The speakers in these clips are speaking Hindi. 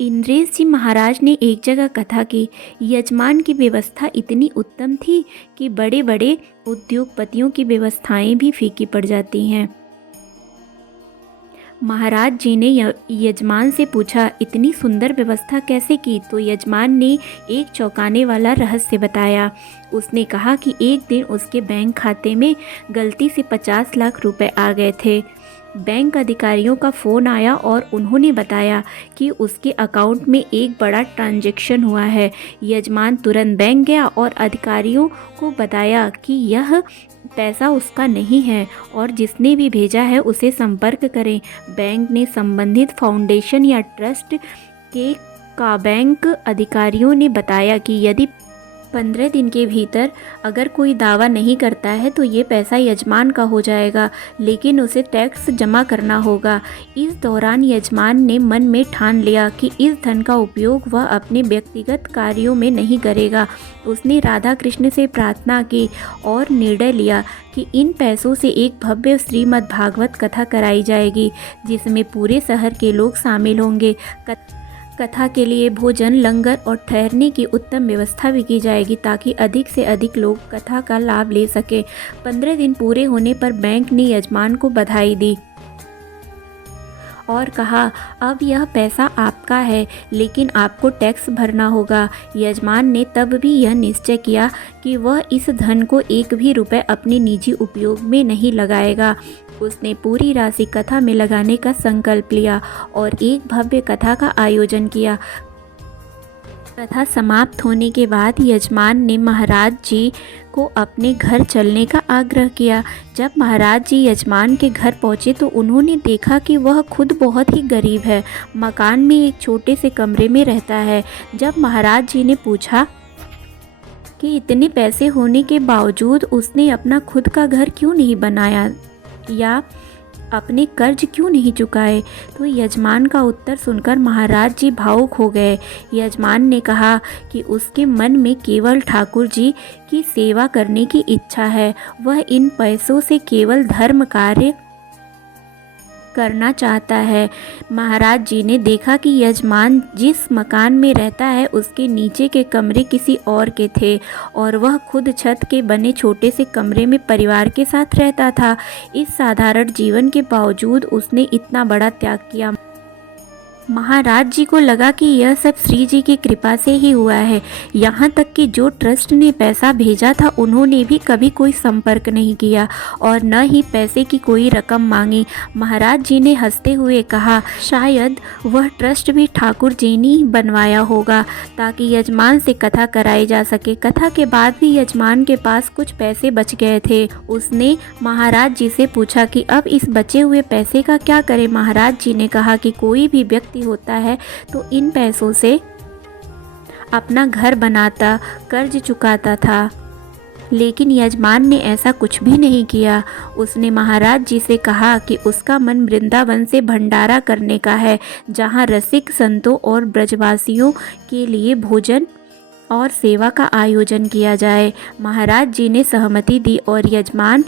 इंद्रेश जी महाराज ने एक जगह कथा की, यजमान की व्यवस्था इतनी उत्तम थी कि बड़े बड़े उद्योगपतियों की व्यवस्थाएं भी फीकी पड़ जाती हैं। महाराज जी ने यजमान से पूछा, इतनी सुंदर व्यवस्था कैसे की? तो यजमान ने एक चौंकाने वाला रहस्य बताया। उसने कहा कि एक दिन उसके बैंक खाते में गलती से 50 लाख रुपए आ गए थे। बैंक अधिकारियों का फ़ोन आया और उन्होंने बताया कि उसके अकाउंट में एक बड़ा ट्रांजैक्शन हुआ है। यजमान तुरंत बैंक गया और अधिकारियों को बताया कि यह पैसा उसका नहीं है और जिसने भी भेजा है उसे संपर्क करें। बैंक ने संबंधित फाउंडेशन या ट्रस्ट के का बैंक अधिकारियों ने बताया कि यदि 15 दिन के भीतर अगर कोई दावा नहीं करता है तो ये पैसा यजमान का हो जाएगा, लेकिन उसे टैक्स जमा करना होगा। इस दौरान यजमान ने मन में ठान लिया कि इस धन का उपयोग वह अपने व्यक्तिगत कार्यों में नहीं करेगा। उसने राधा कृष्ण से प्रार्थना की और निर्णय लिया कि इन पैसों से एक भव्य श्रीमद् भागवत कथा कराई जाएगी, जिसमें पूरे शहर के लोग शामिल होंगे। कथा के लिए भोजन, लंगर और ठहरने की उत्तम व्यवस्था भी की जाएगी ताकि अधिक से अधिक लोग कथा का लाभ ले सकें। 15 दिन पूरे होने पर बैंक ने यजमान को बधाई दी और कहा, अब यह पैसा आपका है, लेकिन आपको टैक्स भरना होगा। यजमान ने तब भी यह निश्चय किया कि वह इस धन को एक भी रुपए अपने निजी उपयोग में नहीं लगाएगा। उसने पूरी राशि कथा में लगाने का संकल्प लिया और एक भव्य कथा का आयोजन किया। कथा समाप्त होने के बाद यजमान ने महाराज जी को अपने घर चलने का आग्रह किया। जब महाराज जी यजमान के घर पहुंचे तो उन्होंने देखा कि वह खुद बहुत ही गरीब है, मकान में एक छोटे से कमरे में रहता है। जब महाराज जी ने पूछा कि इतने पैसे होने के बावजूद उसने अपना खुद का घर क्यों नहीं बनाया या अपने कर्ज क्यों नहीं चुकाए, तो यजमान का उत्तर सुनकर महाराज जी भावुक हो गए। यजमान ने कहा कि उसके मन में केवल ठाकुर जी की सेवा करने की इच्छा है। वह इन पैसों से केवल धर्म कार्य करना चाहता है। महाराज जी ने देखा कि यजमान जिस मकान में रहता है उसके नीचे के कमरे किसी और के थे और वह खुद छत के बने छोटे से कमरे में परिवार के साथ रहता था। इस साधारण जीवन के बावजूद उसने इतना बड़ा त्याग किया। महाराज जी को लगा कि यह सब श्री जी की कृपा से ही हुआ है। यहाँ तक कि जो ट्रस्ट ने पैसा भेजा था उन्होंने भी कभी कोई संपर्क नहीं किया और न ही पैसे की कोई रकम मांगी। महाराज जी ने हंसते हुए कहा, शायद वह ट्रस्ट भी ठाकुर जी ने ही बनवाया होगा ताकि यजमान से कथा कराई जा सके। कथा के बाद भी यजमान के पास कुछ पैसे बच गए थे। उसने महाराज जी से पूछा कि अब इस बचे हुए पैसे का क्या करें। महाराज जी ने कहा कि कोई भी व्यक्ति होता है तो इन पैसों से अपना घर बनाता, कर्ज चुकाता था, लेकिन यजमान ने ऐसा कुछ भी नहीं किया। उसने महाराज जी से कहा कि उसका मन वृंदावन से भंडारा करने का है, जहां रसिक संतों और ब्रजवासियों के लिए भोजन और सेवा का आयोजन किया जाए। महाराज जी ने सहमति दी और यजमान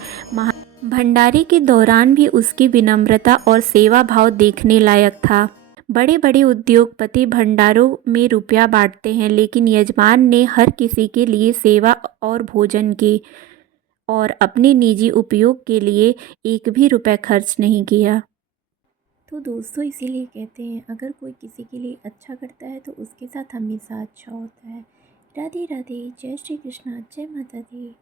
भंडारे के दौरान भी उसकी विनम्रता और सेवा भाव देखने लायक था। बड़े बड़े उद्योगपति भंडारों में रुपया बांटते हैं, लेकिन यजमान ने हर किसी के लिए सेवा और भोजन की और अपने निजी उपयोग के लिए एक भी रुपया खर्च नहीं किया। तो दोस्तों, इसीलिए कहते हैं अगर कोई किसी के लिए अच्छा करता है तो उसके साथ हमेशा अच्छा होता है। राधे राधे, जय श्री कृष्णा, जय माता दी।